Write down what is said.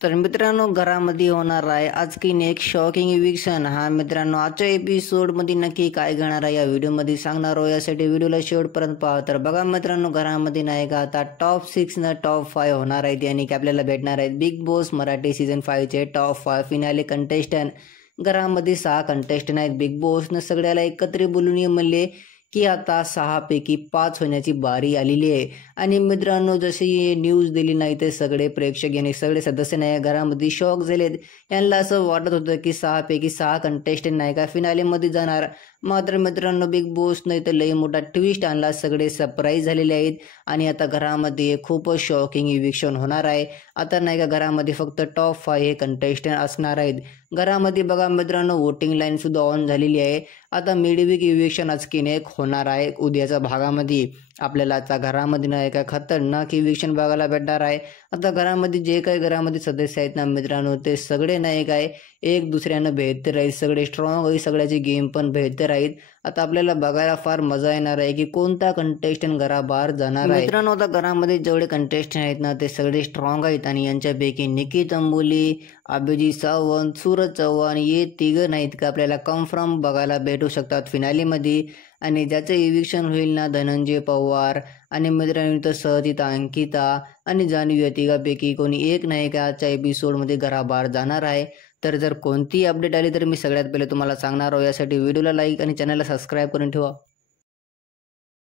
तर मित्रांनो, घरामध्ये होणार आहे आज की एक शॉकिंग इव्हिक्शन. हा मित्रांनो, आजच्या एपिसोडमध्ये नक्की काय घडणार आहे या व्हिडिओमध्ये सांगणार आहोत. यासाठी व्हिडिओला शेवटपर्यंत पहा. तर बघा मित्रांनो, घरामध्ये नाही का आता टॉप 6 न टॉप 5 होणार आहेत आणि की आपल्याला भेटणार आहेत बिग बॉस मराठी सीझन 5 चे टॉप 5 फिनाले कंटेस्टंट. घरामध्ये 6 कंटेस्टंट आहेत. बिग बॉसनं सगळ्याला एकत्र बोलून ये म्हणले की आता 6 पैकी 5 होण्याची बारी आलेली आहे. आणि मित्रांनो, जशी न्यूज दिली नाही ते सगळे प्रेक्षक आणि सगळे सदस्य नाही घरामध्ये शॉक झालेत. यांना असं वाटत होतं की 6 पैकी 6 कंटेस्टंट नाही का फिनालेमध्ये जाणार. मात्र मित्रांनो, बिग बॉसनं इथं लई मोठा ट्विस्ट आणला. सगळे सरप्राईज झालेले आहेत आणि आता घरामध्ये खूपच शॉकिंग इव्हिक्शन होणार आहे. आता नाही का घरामध्ये फक्त टॉप 5 हे कंटेस्टंट असणार आहेत. घरामध्ये बघा मित्रांनो, वोटिंग लाईन सुद्धा ऑन झालेली आहे. आता मिडवीक इव्हिक्शन आज एक होणार आहे उद्याच्या भागामध्ये. आपल्याला आता घरामध्ये नाही का खतरनाक इव्हिक्शन बघायला भेटणार आहे. आता घरामध्ये जे काही घरामध्ये सदस्य आहेत ना मित्रांनो, ते सगळे नाही काय एक दुसऱ्यानं भेटते राहील. सगळे स्ट्रॉंग होईल, सगळ्याची गेम पण भेटते राहील. आता आपल्याला बघायला फार मजा येणार आहे की कोणता कंटेस्टंट घराबाहेर जाणार आहे. मित्रांनो, आता घरामध्ये जेवढे कंटेस्टंट आहेत ना ते सगळे स्ट्रॉंग आहेत आणि यांच्यापैकी निकिता अंबोली, अभिजित सावंत, सूरज चव्हाण हे तिघं नाहीत का आपल्याला कन्फर्म बघायला भेटू शकतात फिनालेमध्ये. आणि ज्याचं इव्हिक्शन होईल ना, धनंजय पवार आणि मित्रांनो तर सहजित अंकिता आणि जान्हवी या तिघापैकी कोणी एक नाही का आजच्या एपिसोडमध्ये घराबाहेर जाणार आहे. तर जर कोणती अपडेट आली तर मी सगळ्यात पहिले तुम्हाला सांगणार आहोत. यासाठी व्हिडिओला लाईक आणि चॅनलला सबस्क्राईब करून ठेवा.